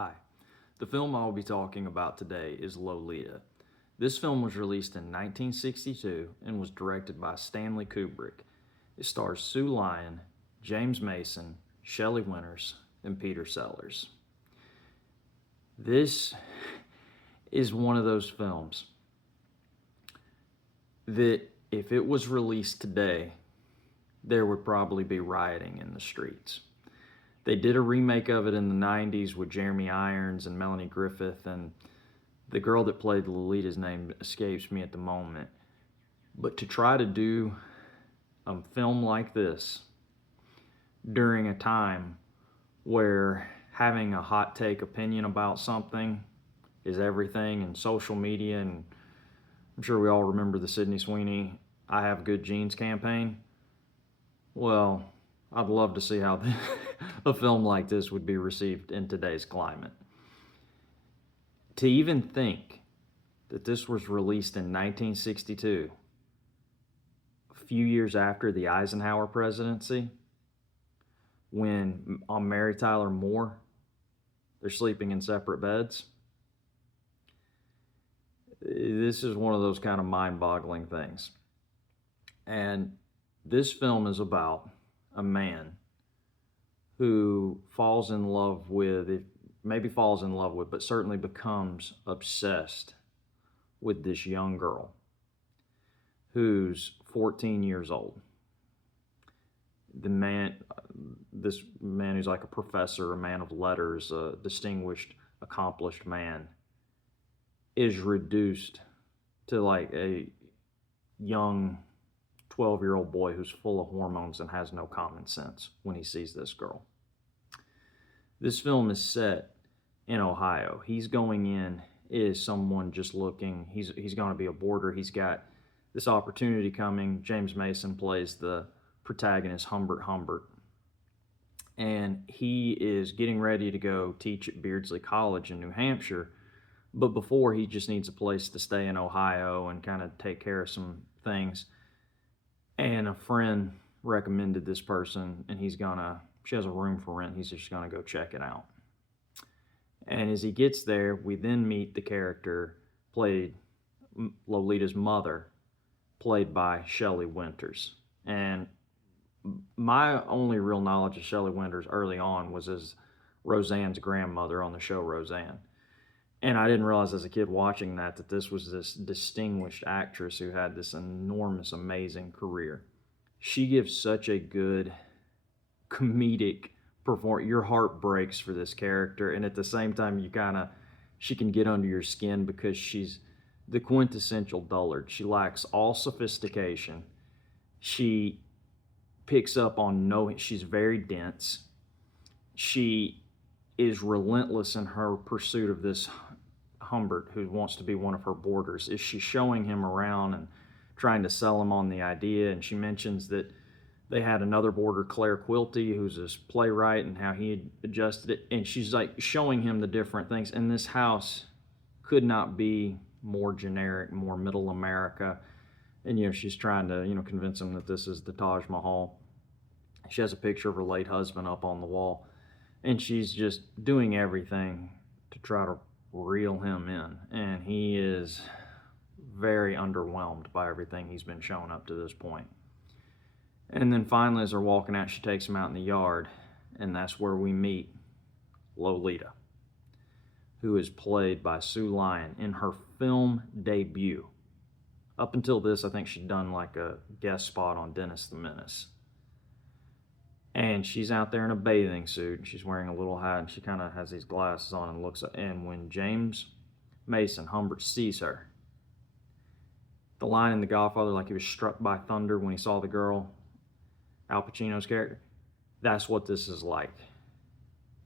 Hi. The film I will be talking about today is Lolita. This film was released in 1962 and was directed by Stanley Kubrick. It stars Sue Lyon, James Mason, Shelley and Peter Sellers. This is one of those films that if it was released today, there would probably be rioting in the streets. They did a remake of it in the 90s with Jeremy Irons and Melanie Griffith, and the girl that played Lolita's name escapes me at the moment. But to try to do a film like this during a time where having a hot take opinion about something is everything, and social media, and I'm sure we all remember the Sydney Sweeney I Have Good Genes campaign. Well, I'd love to see how a film like this would be received in today's climate. To even think that this was released in 1962, a few years after the Eisenhower presidency, when on Mary Tyler Moore, they're sleeping in separate beds. This is one of those kind of mind-boggling things. And this film is about a man who falls in love with, but certainly becomes obsessed with this young girl who's 14 years old. This man who's like a professor, a man of letters, a distinguished, accomplished man, is reduced to like a young 12-year-old boy who's full of hormones and has no common sense when he sees this girl. This film is set in Ohio. He's going in as someone just looking, he's going to be a boarder. He's got this opportunity coming. James Mason plays the protagonist, Humbert. And he is getting ready to go teach at Beardsley College in New Hampshire. But before, he just needs a place to stay in Ohio and kind of take care of some things. And a friend recommended this person, and she has a room for rent. He's just gonna go check it out. And as he gets there, we then meet the character played Lolita's mother, played by Shelley Winters. And my only real knowledge of Shelley Winters early on was as Roseanne's grandmother on the show Roseanne. And I didn't realize as a kid watching that this was this distinguished actress who had this enormous, amazing career. She gives such a good comedic performance. Your heart breaks for this character, and at the same time, she can get under your skin because she's the quintessential dullard. She lacks all sophistication. She picks up on she's very dense. She is relentless in her pursuit of this Humbert, who wants to be one of her boarders. Is she showing him around and trying to sell him on the idea? And she mentions that they had another boarder, Claire Quilty, who's this playwright, and how he had adjusted it. And she's like showing him the different things. And this house could not be more generic, more middle America. And, she's trying to, convince him that this is the Taj Mahal. She has a picture of her late husband up on the wall. And she's just doing everything to try to reel him in. And he is very underwhelmed by everything he's been shown up to this point. And then finally, as they're walking out, she takes him out in the yard. And that's where we meet Lolita, who is played by Sue Lyon in her film debut. Up until this, I think she'd done like a guest spot on Dennis the Menace. And she's out there in a bathing suit, and she's wearing a little hat, and she kind of has these glasses on and looks up. And when James Mason, Humbert, sees her, the line in The Godfather, like he was struck by thunder when he saw the girl, Al Pacino's character, that's what this is like.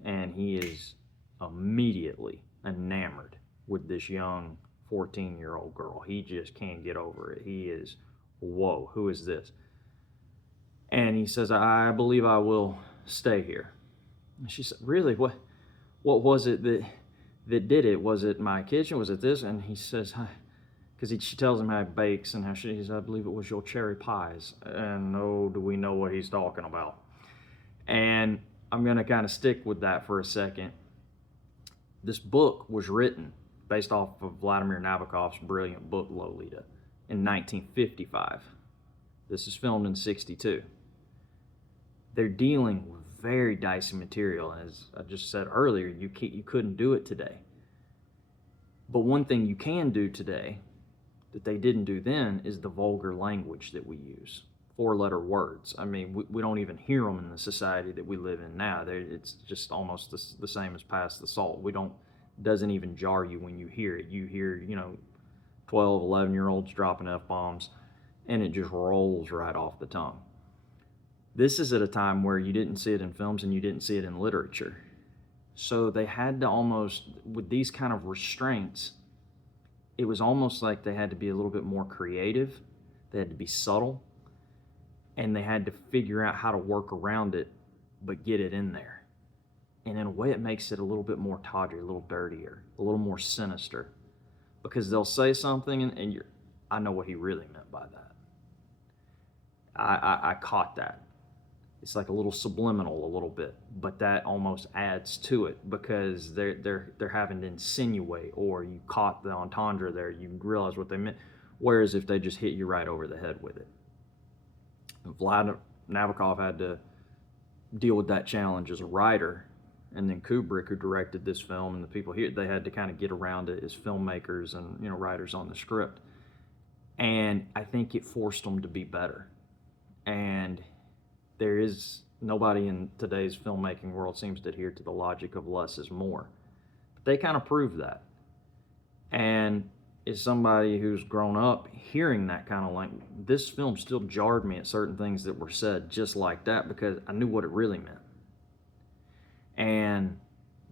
And he is immediately enamored with this young 14-year-old girl. He just can't get over it. He is, whoa, who is this? And he says, I believe I will stay here. And she said, really? What was it that did it? Was it my kitchen? Was it this? And he says, because she tells him how he bakes and how she says, I believe it was your cherry pies. And oh, do we know what he's talking about. And I'm going to kind of stick with that for a second. This book was written based off of Vladimir Nabokov's brilliant book Lolita in 1955. This is filmed in 62. They're dealing with very dicey material, and as I just said earlier, you couldn't do it today. But one thing you can do today that they didn't do then is the vulgar language that we use. 4-letter words. I mean, we don't even hear them in the society that we live in now. It's just almost the same as pass the salt. Doesn't even jar you when you hear it. You hear, 12, 11-year-olds dropping F-bombs, and it just rolls right off the tongue. This is at a time where you didn't see it in films and you didn't see it in literature. So they had to almost, with these kind of restraints, it was almost like they had to be a little bit more creative. They had to be subtle. And they had to figure out how to work around it, but get it in there. And in a way, it makes it a little bit more tawdry, a little dirtier, a little more sinister. Because they'll say something, and I know what he really meant by that. I caught that. It's like a little subliminal, a little bit, but that almost adds to it because they're having to insinuate, or you caught the entendre there, you realize what they meant. Whereas if they just hit you right over the head with it. Vladimir Nabokov had to deal with that challenge as a writer, and then Kubrick, who directed this film, and the people here, they had to kind of get around it as filmmakers and writers on the script. And I think it forced them to be better. And there is nobody in today's filmmaking world seems to adhere to the logic of less is more. But they kind of proved that. And as somebody who's grown up hearing that kind of language, this film still jarred me at certain things that were said just like that because I knew what it really meant. And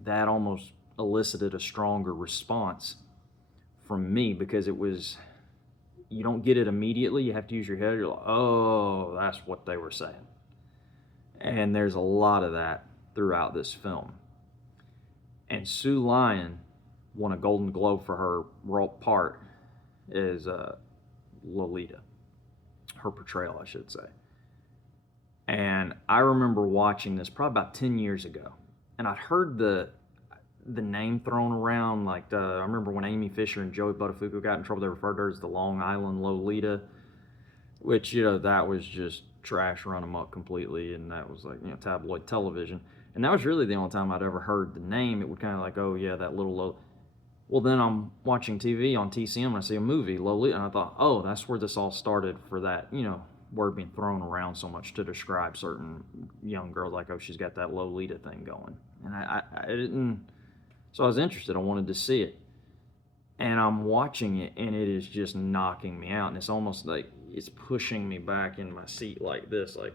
that almost elicited a stronger response from me because it was, you don't get it immediately. You have to use your head. You're like, oh, that's what they were saying. And there's a lot of that throughout this film. And Sue Lyon won a Golden Globe for her part as Lolita. Her portrayal, I should say. And I remember watching this probably about 10 years ago. And I'd heard the name thrown around. I remember when Amy Fisher and Joey Buttafuoco got in trouble, they referred to her as the Long Island Lolita, which, that was just trash run amok completely. And that was tabloid television. And that was really the only time I'd ever heard the name. It would kind of like, oh yeah, that little Lolita. Well, then I'm watching TV on TCM and I see a movie, Lolita, and I thought, oh, that's where this all started for that, word being thrown around so much to describe certain young girls, like, oh, she's got that Lolita thing going. And I didn't, so I was interested. I wanted to see it. And I'm watching it, and it is just knocking me out. And it's almost like it's pushing me back in my seat like this, like,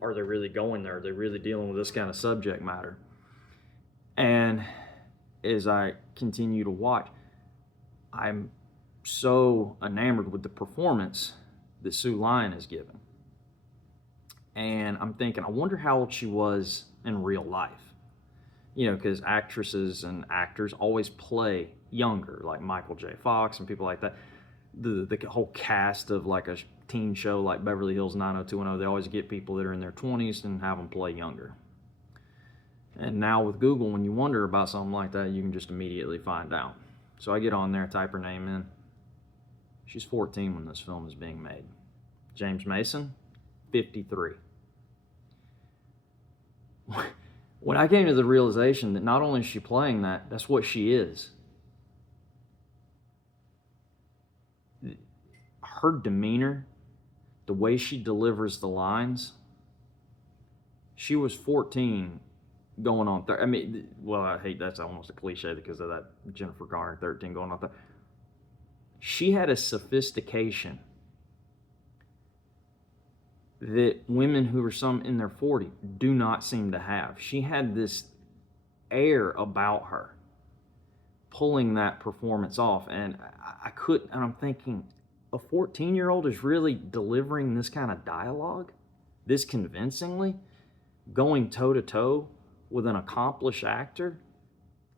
are they really going there? Are they really dealing with this kind of subject matter? And as I continue to watch, I'm so enamored with the performance that Sue Lyon has given. And I'm thinking, I wonder how old she was in real life. Because actresses and actors always play younger, like Michael J. Fox and people like that. The whole cast of like a teen show like Beverly Hills 90210, they always get people that are in their 20s and have them play younger. And now with Google, when you wonder about something like that, you can just immediately find out. So I get on there, type her name in. She's 14 when this film is being made. James Mason, 53. When I came to the realization that not only is she playing that, that's what she is. Her demeanor, the way she delivers the lines, she was 14 going on 30. I mean, well, I hate that's almost a cliche because of that Jennifer Garner 13 going on 30. She had a sophistication that women who are some in their 40s do not seem to have. She had this air about her, pulling that performance off, and I couldn't, and I'm thinking, a 14-year-old is really delivering this kind of dialogue, this convincingly, going toe-to-toe with an accomplished actor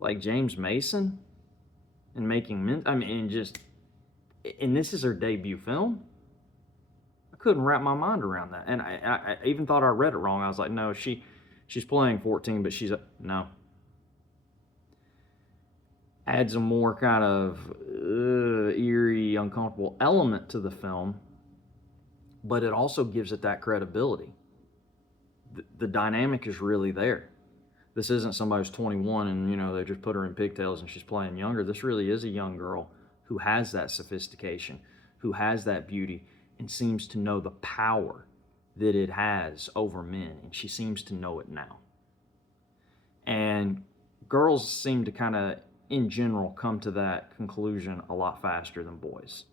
like James Mason, and making, and this is her debut film? Couldn't wrap my mind around that. And I even thought I read it wrong. I was like, no, she's playing 14, but no. adds a more kind of eerie, uncomfortable element to the film, but it also gives it that credibility. The dynamic is really there. This isn't somebody who's 21 and they just put her in pigtails and she's playing younger. This really is a young girl who has that sophistication, who has that beauty, and seems to know the power that it has over men, and she seems to know it now. And girls seem to kind of, in general, come to that conclusion a lot faster than boys.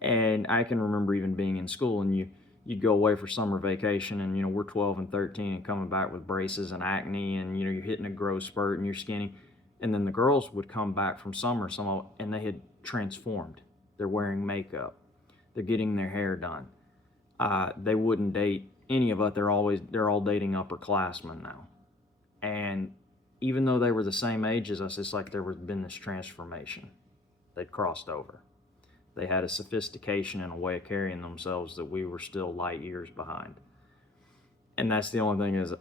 And I can remember even being in school, and you'd go away for summer vacation, and we're 12 and 13 and coming back with braces and acne, and you're hitting a growth spurt and you're skinny. And then the girls would come back from summer and they had transformed. They're wearing makeup, they're getting their hair done. They wouldn't date any of us. They're all dating upperclassmen now. And even though they were the same age as us, it's like there was been this transformation. They'd crossed over. They had a sophistication and a way of carrying themselves that we were still light years behind. And that's the only thing, is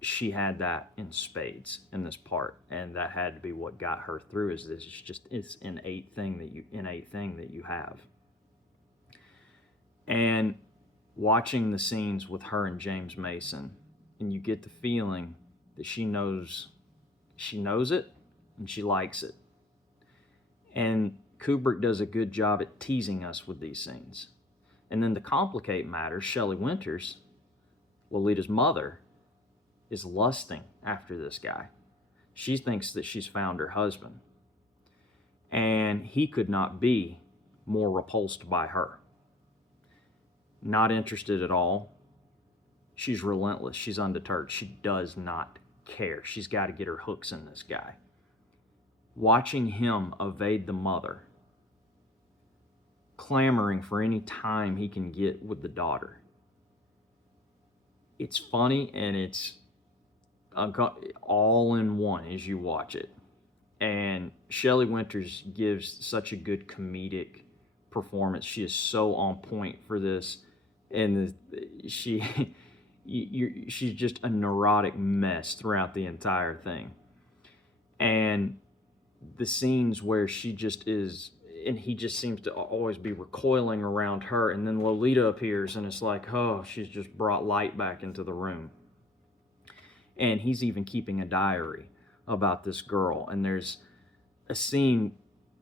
she had that in spades in this part, and that had to be what got her through. Is this? It's an innate thing that you have. And watching the scenes with her and James Mason, and you get the feeling that she knows it and she likes it. And Kubrick does a good job at teasing us with these scenes. And then to complicate matters, Shelley Winters, Lolita's mother, is lusting after this guy. She thinks that she's found her husband. And he could not be more repulsed by her. Not interested at all. She's relentless. She's undeterred. She does not care. She's got to get her hooks in this guy. Watching him evade the mother, clamoring for any time he can get with the daughter. It's funny, and it's all in one as you watch it. And Shelley Winters gives such a good comedic performance. She is so on point for this. And she's just a neurotic mess throughout the entire thing. And the scenes where she just is, and he just seems to always be recoiling around her, and then Lolita appears, and it's like, oh, she's just brought light back into the room. And he's even keeping a diary about this girl. And there's a scene,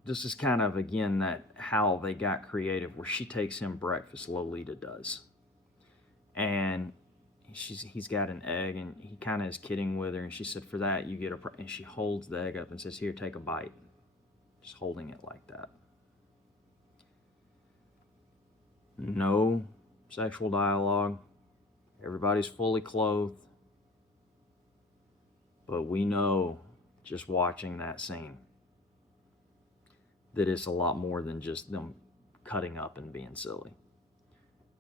this is kind of, again, that how they got creative, where she takes him breakfast, Lolita does. And he's got an egg, and he kind of is kidding with her, and she said, for that, you get a, and she holds the egg up and says, here, take a bite. Just holding it like that. No sexual dialogue. Everybody's fully clothed. But we know, just watching that scene, that it's a lot more than just them cutting up and being silly.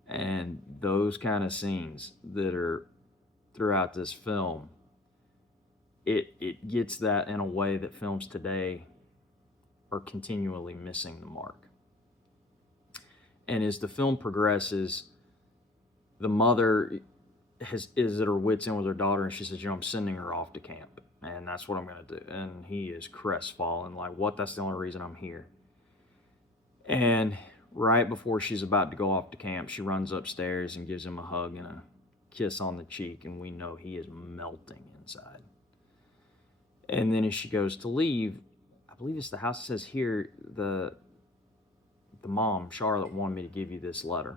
And those kind of scenes that are throughout this film, it gets that in a way that films today are continually missing the mark. And as the film progresses, the mother is at her wit's end with her daughter, and she says, I'm sending her off to camp, and that's what I'm going to do. And he is crestfallen, like, what? That's the only reason I'm here. And right before she's about to go off to camp, she runs upstairs and gives him a hug and a kiss on the cheek, and we know he is melting inside. And then as she goes to leave, I believe it's the house that says here, the mom, Charlotte, wanted me to give you this letter.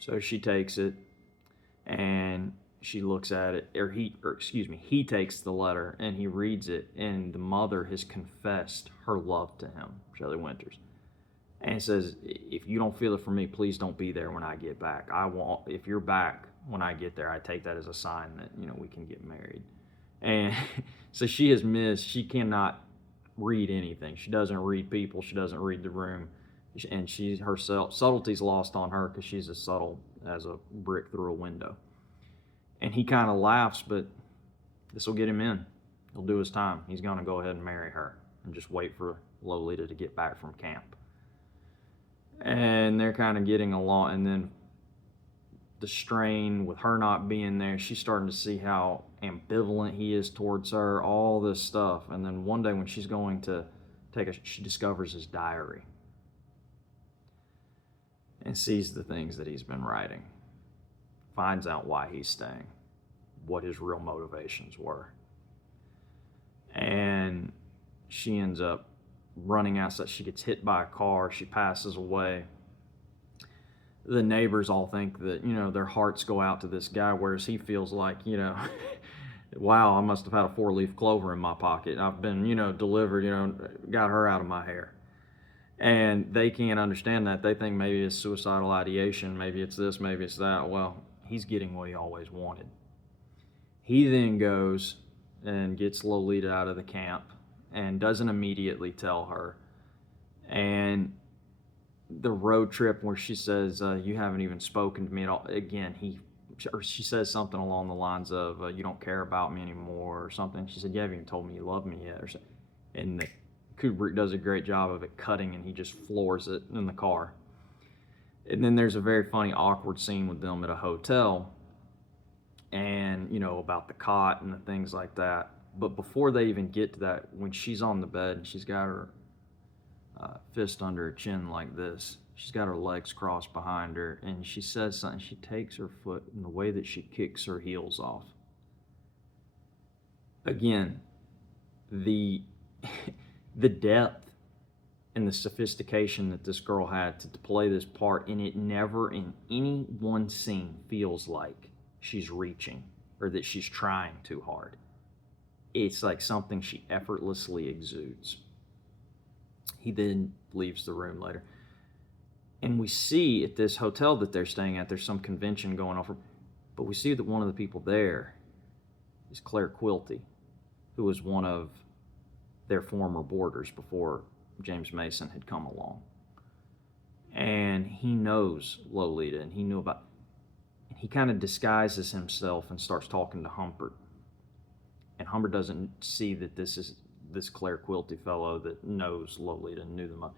So she takes it, and she looks at it, he takes the letter, and he reads it, and the mother has confessed her love to him, Shelley Winters. And says, if you don't feel it for me, please don't be there when I get back. If you're back when I get there, I take that as a sign that, we can get married. And so she cannot read anything. She doesn't read people. She doesn't read the room. And subtlety's lost on her because she's as subtle as a brick through a window. And he kind of laughs, but this will get him in. He'll do his time. He's going to go ahead and marry her and just wait for Lolita to get back from camp. And they're kind of getting along, and then the strain with her not being there. She's starting to see how ambivalent he is towards her, all this stuff. And then one day when she's going to she discovers his diary and sees the things that he's been writing, finds out why he's staying, what his real motivations were. And she ends up running outside. She gets hit by a car. She passes away. The neighbors all think that, their hearts go out to this guy, whereas he feels like, wow, I must have had a 4-leaf clover in my pocket. I've been, delivered, got her out of my hair. And they can't understand that. They think maybe it's suicidal ideation, maybe it's this, maybe it's that. Well, he's getting what he always wanted. He then goes and gets Lolita out of the camp and doesn't immediately tell her. And the road trip where she says, you haven't even spoken to me at all. Again, she says something along the lines of, you don't care about me anymore or something. She said, you haven't even told me you love me yet. Or something. And Kubrick does a great job of it cutting, and he just floors it in the car. And then there's a very funny, awkward scene with them at a hotel, and, about the cot and the things like that. But before they even get to that, when she's on the bed and she's got her fist under her chin like this, she's got her legs crossed behind her, and she says something. She takes her foot, and the way that she kicks her heels off. Again, the depth and the sophistication that this girl had to play this part, and it never in any one scene feels like she's reaching or that she's trying too hard. It's like something she effortlessly exudes. He then leaves the room later. And we see at this hotel that they're staying at, there's some convention going on. But we see that one of the people there is Claire Quilty, who was one of their former boarders before James Mason had come along. And he knows Lolita, and he knew about, and he kind of disguises himself and starts talking to Humbert. And Humbert doesn't see that this is this Claire Quilty fellow that knows Lolita and knew them up.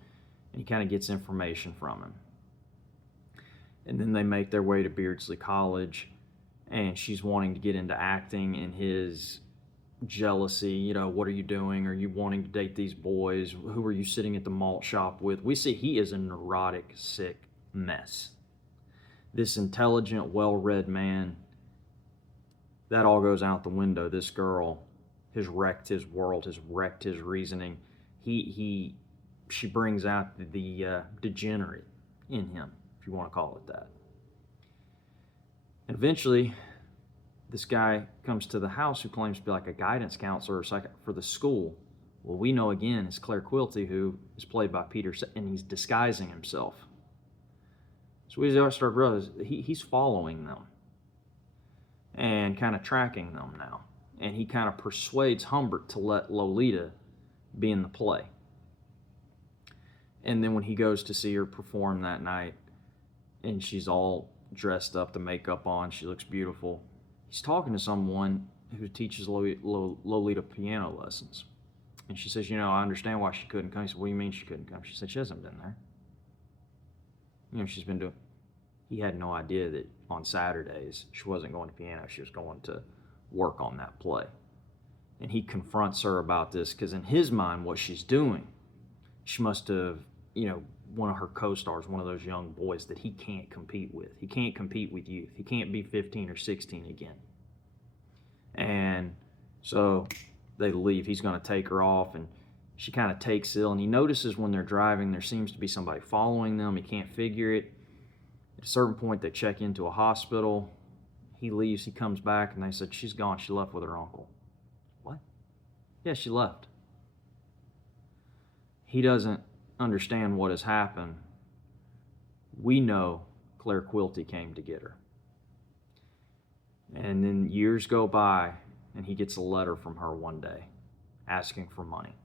And he kind of gets information from him. And then they make their way to Beardsley College, and she's wanting to get into acting, and his jealousy, what are you doing? Are you wanting to date these boys? Who are you sitting at the malt shop with? We see he is a neurotic, sick mess. This intelligent, well-read man, that all goes out the window. This girl has wrecked his world, has wrecked his reasoning. She brings out the degenerate in him, if you want to call it that. And eventually, this guy comes to the house who claims to be like a guidance counselor or for the school. Well, we know again it's Claire Quilty, who is played by Peter, and he's disguising himself. So we start to realize he's following them and kind of tracking them now. And he kind of persuades Humbert to let Lolita be in the play. And then when he goes to see her perform that night, and she's all dressed up, the makeup on, she looks beautiful, he's talking to someone who teaches Lolita piano lessons. And she says, I understand why she couldn't come. He said, what do you mean she couldn't come? She said, she hasn't been there. She's been doing... He had no idea that on Saturdays she wasn't going to piano. She was going to work on that play. And he confronts her about this because in his mind, what she's doing, she must have, one of her co-stars, one of those young boys that he can't compete with. He can't compete with youth. He can't be 15 or 16 again. And so they leave. He's going to take her off, and she kind of takes ill. And he notices when they're driving, there seems to be somebody following them. He can't figure it. At a certain point, they check into a hospital. He leaves. He comes back, and they said, she's gone. She left with her uncle. What? Yeah, she left. He doesn't understand what has happened. We know Claire Quilty came to get her. And then years go by, and he gets a letter from her one day asking for money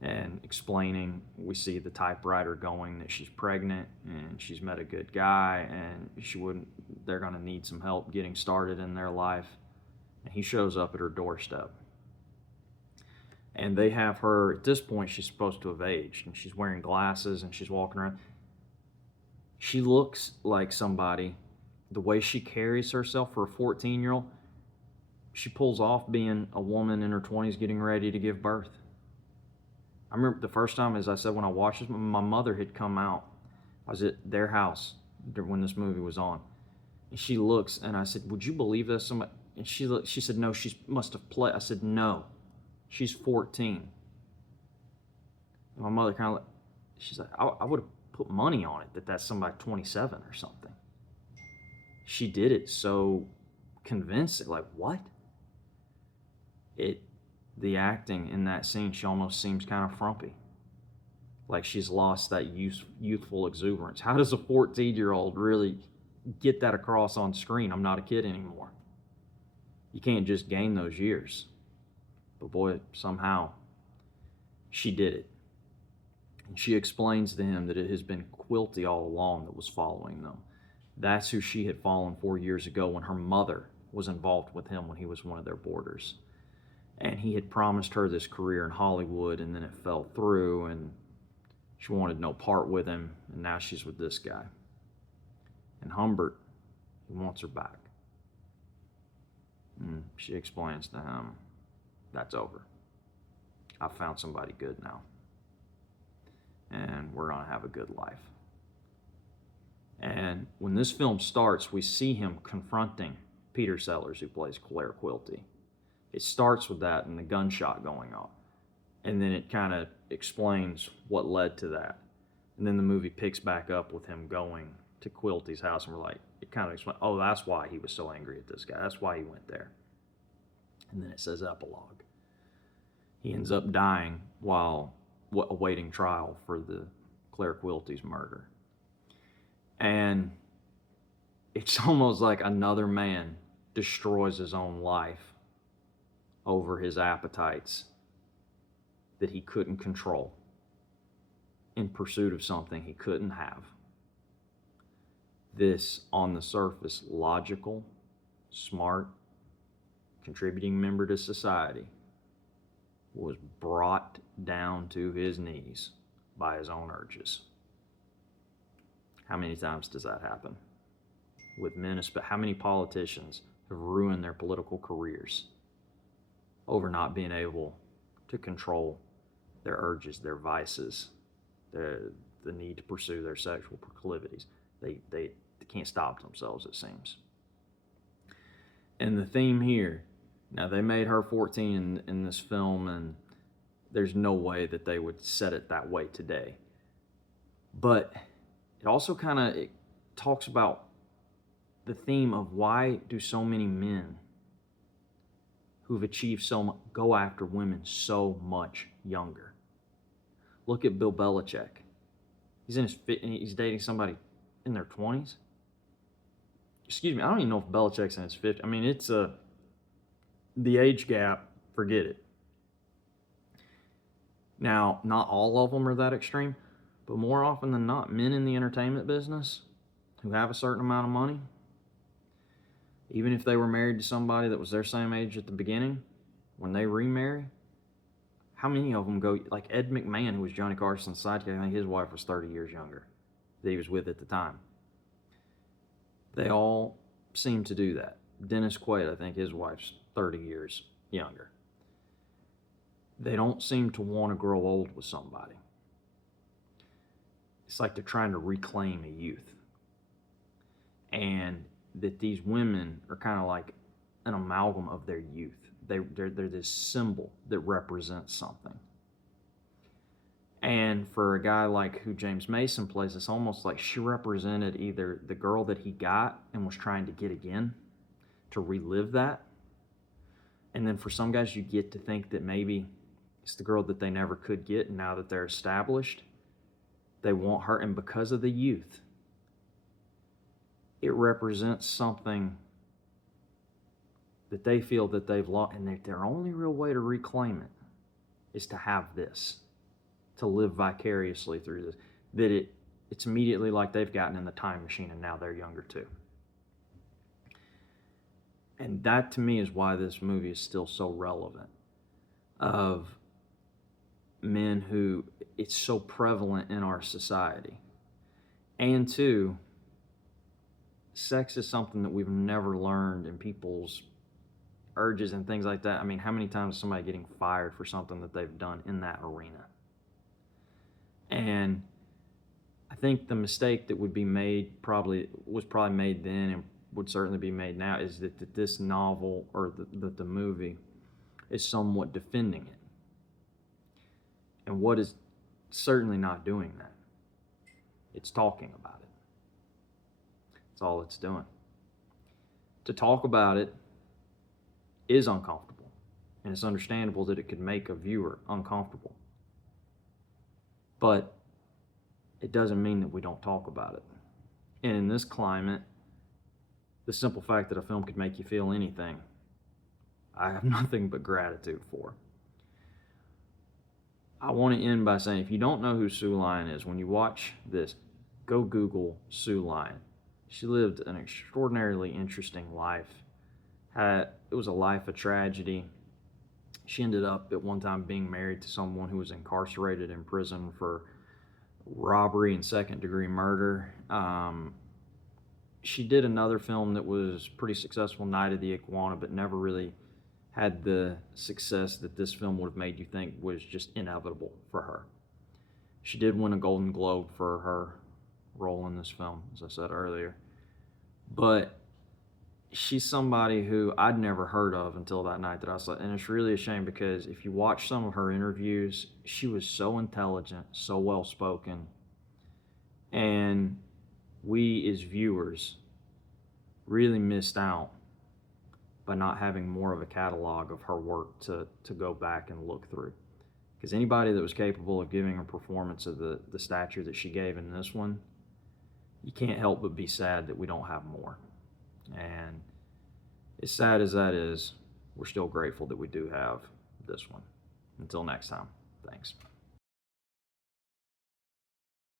and explaining. We see the typewriter going that she's pregnant and she's met a good guy and they're going to need some help getting started in their life. And he shows up at her doorstep. And they have her, at this point, she's supposed to have aged, and she's wearing glasses and she's walking around. She looks like somebody, the way she carries herself for a 14-year-old, she pulls off being a woman in her 20s getting ready to give birth. I remember the first time, as I said, when I watched this, my mother had come out. I was at their house when this movie was on. And she looks, and I said, would you believe this? Somebody, and she said, no, she must have played. I said, no, she's 14. And my mother kind of, she's like, I would have put money on it that that's somebody 27 or something. She did it so convincing. Like, what? The acting in that scene, she almost seems kind of frumpy. Like she's lost that youthful exuberance. How does a 14-year-old really get that across on screen? I'm not a kid anymore. You can't just gain those years. But boy, somehow she did it. And she explains to him that it has been Quilty all along that was following them. That's who she had fallen 4 years ago when her mother was involved with him when he was one of their boarders. And he had promised her this career in Hollywood, and then it fell through, and she wanted no part with him, and now she's with this guy. And Humbert, he wants her back. And she explains to him, that's over. I've found somebody good now. And we're going to have a good life. And when this film starts, we see him confronting Peter Sellers, who plays Claire Quilty. It starts with that and the gunshot going off. And then it kind of explains what led to that. And then the movie picks back up with him going to Quilty's house, and we're like, it kind of explains, oh, that's why he was so angry at this guy. That's why he went there. And then it says epilogue. He ends up dying while awaiting trial for the Claire Quilty's murder. And it's almost like another man destroys his own life over his appetites that he couldn't control in pursuit of something he couldn't have. This, on the surface, logical, smart, contributing member to society was brought down to his knees by his own urges. How many times does that happen? With men, how many politicians have ruined their political careers over not being able to control their urges, their vices, the need to pursue their sexual proclivities. They can't stop themselves, it seems. And the theme here, now they made her 14 in this film, and there's no way that they would set it that way today. But it also kind of talks about the theme of why do so many men who've achieved so much go after women so much younger. Look at Bill Belichick. He's dating somebody in their 20s. Excuse me, I don't even know if Belichick's in his 50s. I mean, it's the age gap, forget it. Now, not all of them are that extreme, but more often than not, men in the entertainment business who have a certain amount of money, even if they were married to somebody that was their same age at the beginning, when they remarry, how many of them go, like Ed McMahon, who was Johnny Carson's sidekick, I think his wife was 30 years younger that he was with at the time. They all seem to do that. Dennis Quaid, I think his wife's 30 years younger. They don't seem to want to grow old with somebody. It's like they're trying to reclaim a youth. And that these women are kind of like an amalgam of their youth. They're this symbol that represents something. And for a guy like who James Mason plays, it's almost like she represented either the girl that he got and was trying to get again, to relive that. And then for some guys, you get to think that maybe it's the girl that they never could get, and now that they're established, they want her. And because of the youth, it represents something that they feel that they've lost, and their only real way to reclaim it is to have this, to live vicariously through this. That it's immediately like they've gotten in the time machine and now they're younger too. And that to me is why this movie is still so relevant, of men who it's so prevalent in our society. And two, sex is something that we've never learned in people's urges and things like that. I mean, how many times is somebody getting fired for something that they've done in that arena? And I think the mistake that would be made was probably made then and would certainly be made now is that this novel or the movie is somewhat defending it. And what is certainly not doing that? It's talking about it. That's all it's doing. To talk about it is uncomfortable, and it's understandable that it could make a viewer uncomfortable. But it doesn't mean that we don't talk about it. And in this climate, the simple fact that a film could make you feel anything, I have nothing but gratitude for. I want to end by saying, if you don't know who Sue Lyon is, when you watch this, go Google Sue Lyon. She lived an extraordinarily interesting life. It was a life of tragedy. She ended up at one time being married to someone who was incarcerated in prison for robbery and second-degree murder. She did another film that was pretty successful, Night of the Iguana, but never really had the success that this film would have made you think was just inevitable for her. She did win a Golden Globe for her role in this film, as I said earlier. But she's somebody who I'd never heard of until that night that I saw. And it's really a shame because if you watch some of her interviews, she was so intelligent, so well-spoken. And we as viewers really missed out by not having more of a catalog of her work to go back and look through. Because anybody that was capable of giving a performance of the stature that she gave in this one, you can't help but be sad that we don't have more. And as sad as that is, we're still grateful that we do have this one. Until next time, thanks.